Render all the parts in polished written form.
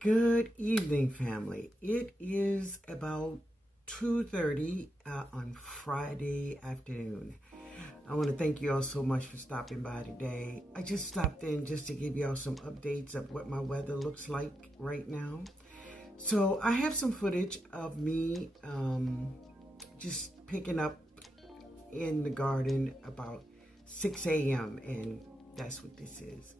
Good evening, family. It is about 2:30 on Friday afternoon. I want to thank you all so much for stopping by today. I just stopped in just to give you all some updates of what my weather looks like right now. So I have some footage of me just picking up in the garden about 6 a.m. and that's what this is.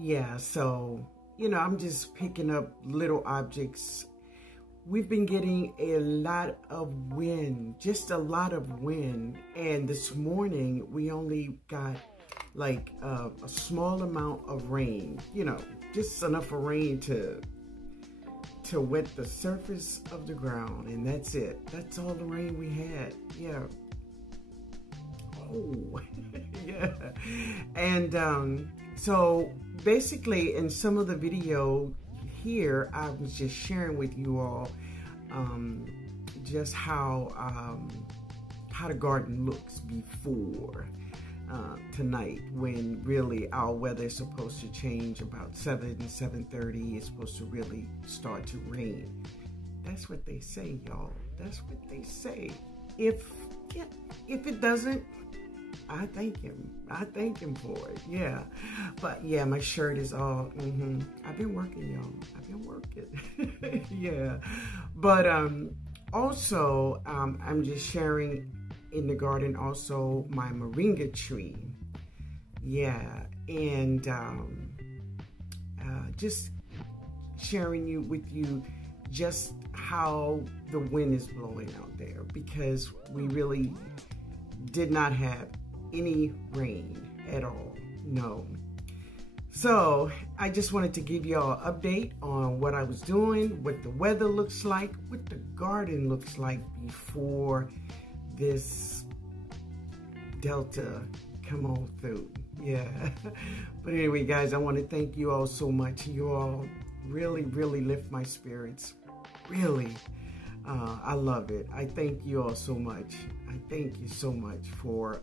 Yeah, so, I'm just picking up little objects. We've been getting a lot of wind, just a lot of wind. And this morning, we only got like a small amount of rain, just enough of rain to wet the surface of the ground. And that's it. That's all the rain we had. Yeah. Oh, yeah. And so basically in some of the video here, I was just sharing with you all just how the garden looks before tonight, when really our weather is supposed to change about 7:30. It's supposed to really start to rain. That's what they say, y'all. That's what they say. If it doesn't, I thank him. I thank him for it. Yeah. But yeah, my shirt is all, I've been working, y'all. I've been working. Yeah. But also, I'm just sharing in the garden also my moringa tree. Yeah. And just sharing with you just how the wind is blowing out there, because we really did not have any rain at all. No. So I just wanted to give y'all an update on what I was doing, what the weather looks like, what the garden looks like before this Delta come on through. Yeah. But anyway, guys, I want to thank you all so much. You all really, really lift my spirits. Really. I love it. I thank you all so much. I thank you so much for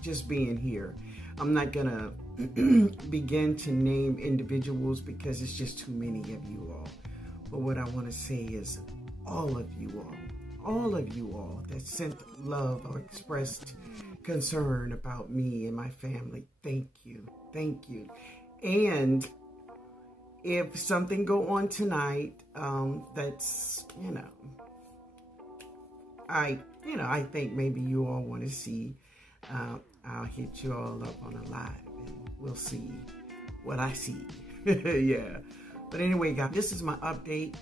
just being here. I'm not gonna begin to name individuals because it's just too many of you all. But what I want to say is all of you all that sent love or expressed concern about me and my family, thank you. Thank you. And if something go on tonight, that's, I think maybe you all want to see, I'll hit you all up on a live and we'll see what I see. Yeah. But anyway, guys, this is my update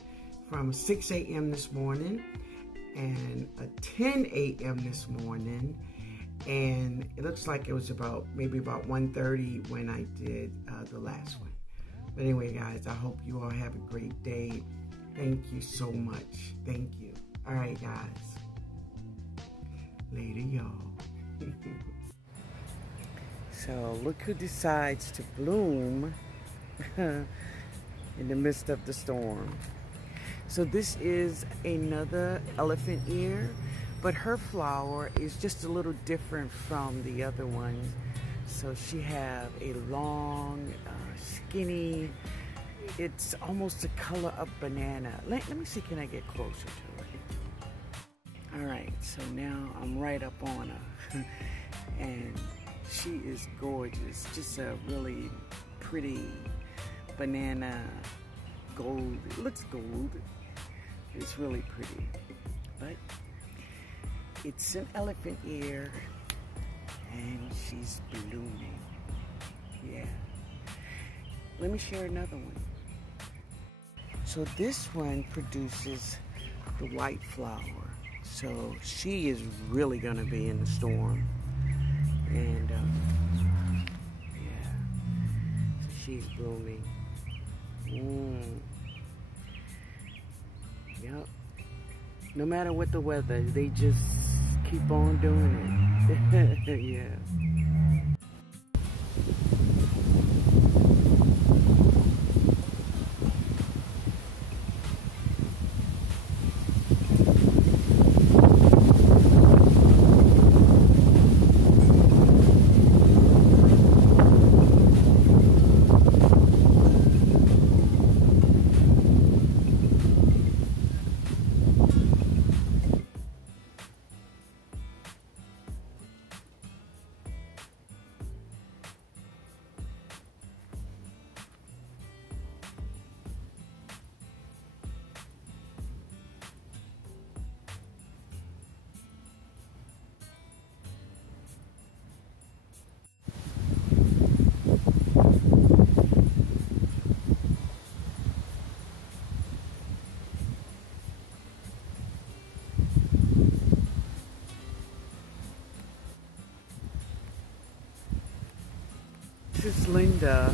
from 6 a.m. this morning and 10 a.m. this morning. And it looks like it was maybe about 1:30 when I did the last one. But anyway, guys, I hope you all have a great day. Thank you so much. Thank you. All right, guys. Later, y'all. So look who decides to bloom in the midst of the storm. So this is another elephant ear, but her flower is just a little different from the other ones. So she have a long, skinny, it's almost the color of banana. Let me see, can I get closer to her? All right, so now I'm right up on her. And she is gorgeous, just a really pretty banana gold. It looks gold. It's really pretty. But it's an elephant ear. and she's blooming. Yeah. Let me share another one. So this one produces the white flower. So she is really gonna be in the storm. And yeah, so she's blooming. Yep. No matter what the weather, they just keep on doing it. Yeah. This is Linda.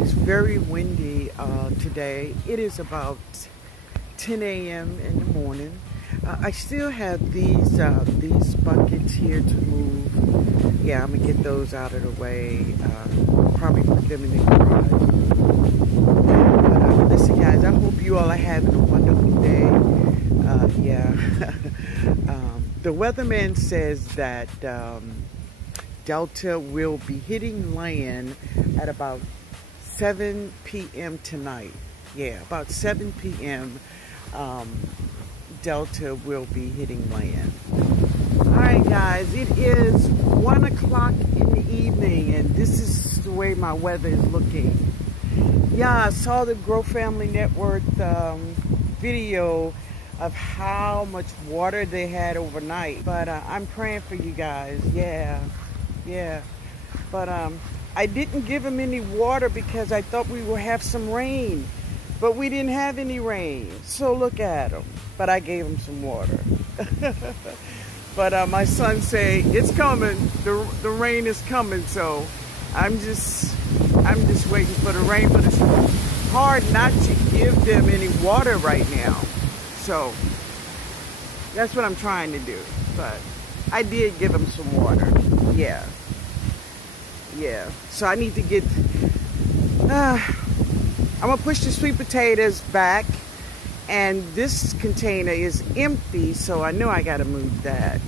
It's very windy today. It is about 10 a.m. in the morning. I still have these buckets here to move. Yeah, I'm gonna get those out of the way. Probably put them in the garage. But listen, guys, I hope you all are having a wonderful day. Yeah. The weatherman says that Delta will be hitting land at about 7 p.m. tonight. Yeah, about 7 p.m. Delta will be hitting land. Alright guys, it is 1 o'clock in the evening and this is the way my weather is looking. Yeah, I saw the Grow Family Network video of how much water they had overnight. But I'm praying for you guys. Yeah. But I didn't give them any water because I thought we would have some rain. But we didn't have any rain. So look at them. But I gave them some water. But my son say it's coming. The rain is coming. So I'm just waiting for the rain. But it's hard not to give them any water right now. So that's what I'm trying to do. But I did give them some water. Yeah. So I need to get I'm gonna push the sweet potatoes back, and this container is empty, so I know I gotta move that.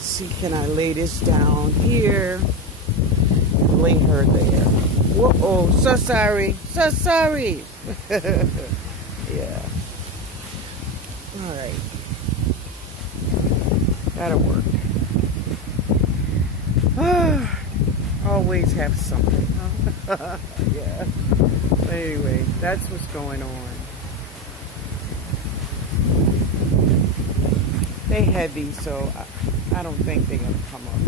See, can I lay this down here? Lay her there. Whoa, so sorry. Yeah. All right. That'll work. Always have something, huh? Yeah. But anyway, that's what's going on. They heavy, so I don't think they're gonna come up.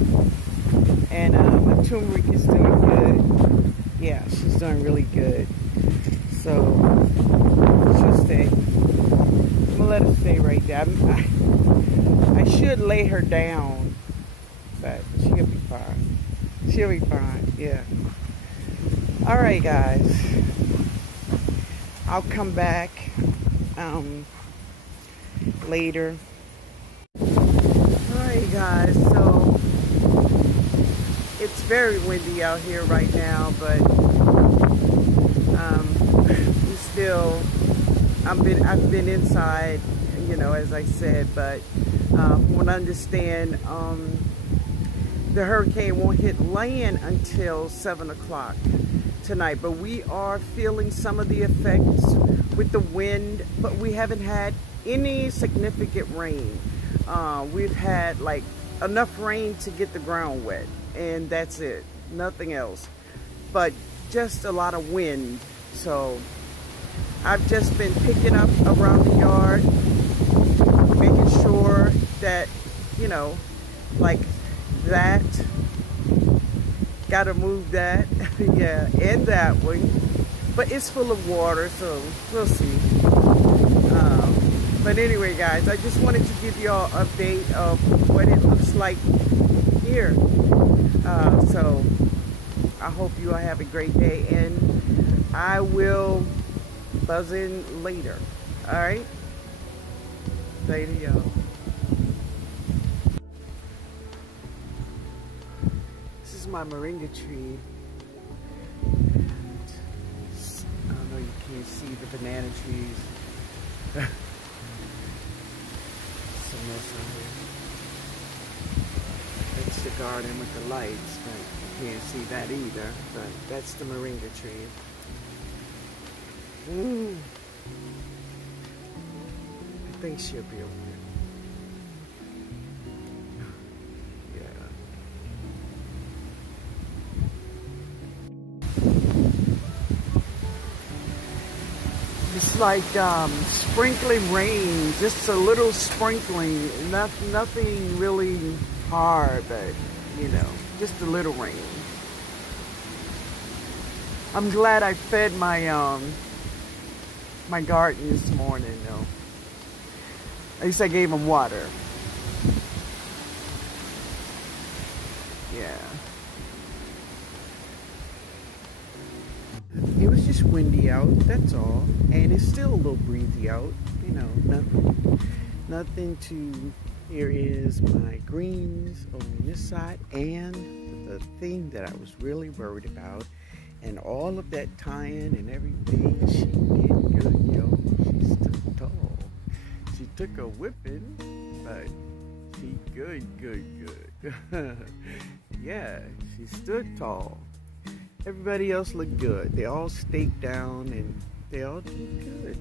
And my turmeric is doing good. Yeah, she's doing really good. So she'll stay. I'm gonna let her stay right there. I should lay her down, but she'll be fine. She'll be fine. Yeah. All right, guys. I'll come back later. Alright guys, so it's very windy out here right now, but we still, I've been inside, you know, as I said, but from what I understand, the hurricane won't hit land until 7 o'clock tonight, but we are feeling some of the effects with the wind, but we haven't had any significant rain. We've had like enough rain to get the ground wet, and that's it, nothing else, but just a lot of wind. So I've just been picking up around the yard, making sure that, you know, like that, gotta move that, yeah, and that one, but it's full of water, so we'll see. But anyway, guys, I just wanted to give you all an update of what it looks like here. So I hope you all have a great day, and I will buzz in later. All right? Later, y'all. This is my moringa tree. And I don't know, you can't see the banana trees. That's the garden with the lights, but you can't see that either. But that's the moringa tree. I think she'll be okay. Yeah. It's like sprinkling rain, just a little sprinkling, nothing really hard, but you know, just a little rain. I'm glad I fed my my garden this morning though. At least I gave them water. Yeah. It was just windy out, that's all. And it's still a little breezy out. You know, nothing to... Here is my greens over on this side. And the thing that I was really worried about, and all of that tying and everything, she did good, yo. She stood tall. She took a whipping, but she good. Yeah, she stood tall. Everybody else looked good. They all staked down and they all did good.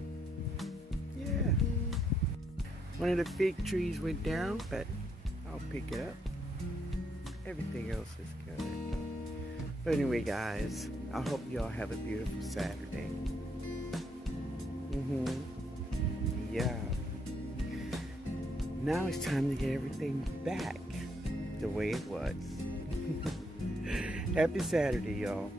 Yeah. One of the fig trees went down, but I'll pick it up. Everything else is good. But anyway, guys, I hope y'all have a beautiful Saturday. Yeah. Now it's time to get everything back the way it was. Happy Saturday, y'all.